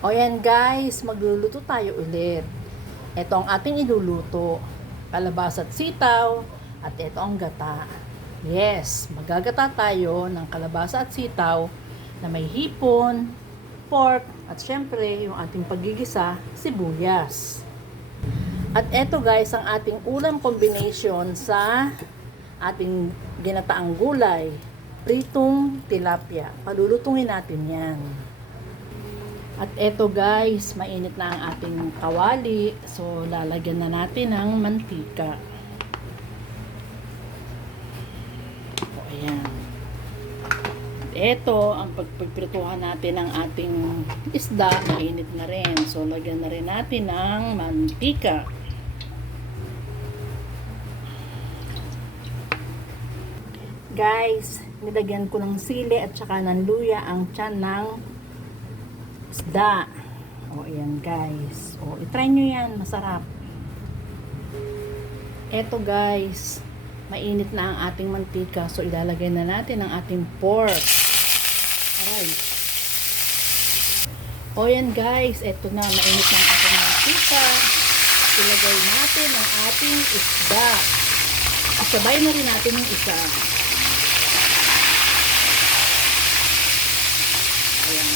O yan guys, magluluto tayo ulit. Ito ang ating iluluto. Kalabasa at sitaw. At ito ang gata. Yes, magagata tayo ng kalabasa at sitaw na may hipon, pork, at syempre yung ating paggigisa, sibuyas. At ito guys, ang ating ulam combination sa ating ginataang gulay, pritong tilapia. Palulutungin natin yan. At eto guys, mainit na ang ating kawali. So, lalagyan na natin ng mantika. O, ayan. At eto, ang pagprituhan natin ng ating isda, mainit na rin. So, lagyan na rin natin ng mantika. Guys, nilagyan ko ng sili at saka ng luya ang tiyan ng isda. O, ayan guys. O, itry nyo yan. Masarap. Eto guys, mainit na ang ating mantika. So, ilalagay na natin ang ating pork. Aray. O, yan guys. Eto na, mainit na ang ating mantika. Ilagay natin ang ating isda. Isabay na rin natin yung isa. Ayan.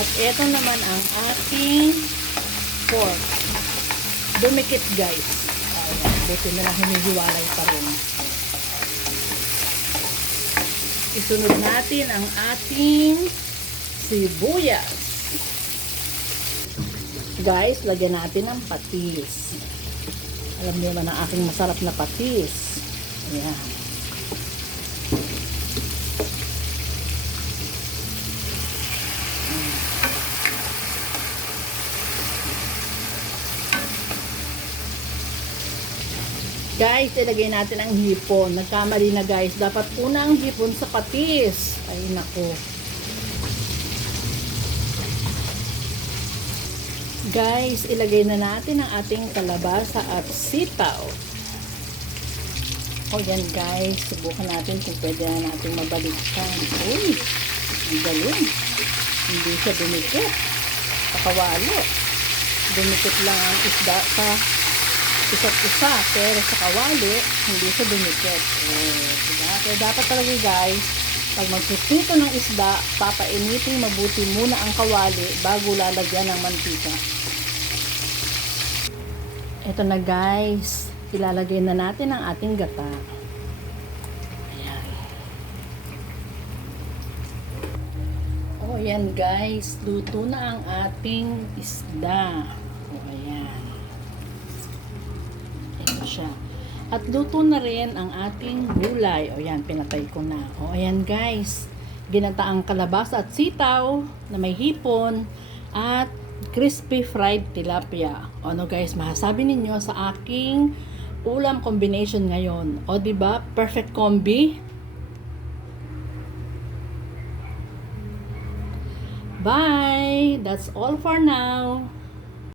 At ito naman ang ating pork. Dumikit guys. Ayan. Buti na lang hinihiwalay pa rin. Isunod natin ang ating sibuyas. Guys, lagyan natin ng patis. Alam niyo naman ang aking masarap na patis. Ayan. Guys, ilagay natin ang hipon. Nagkamali na guys. Dapat una ang hipon sa patis. Ay, nako. Guys, ilagay na natin ang ating kalabasa at sitaw. O yan guys. Subukan natin kung pwede na natin mabalikan. Uy, ang galing. Hindi siya dumikit. Pakawalo. Dumikit lang ang isda sa isa't isa, pero sa kawali hindi siya dumikit. Diba? Kaya dapat talaga guys, pag magsusuto ng isda, papainitin mabuti muna ang kawali bago lalagyan ng mantika. Ito na guys, ilalagay na natin ang ating gata. Ayan. O yan guys, luto na ang ating isda. O ayan. Siya. At luto na rin ang ating gulay. O yan, pinatay ko na. O ayan guys, ginataang kalabasa at sitaw na may hipon at crispy fried tilapia. O ano guys, masasabi ninyo sa aking ulam combination ngayon. O diba, perfect combi? Bye! That's all for now.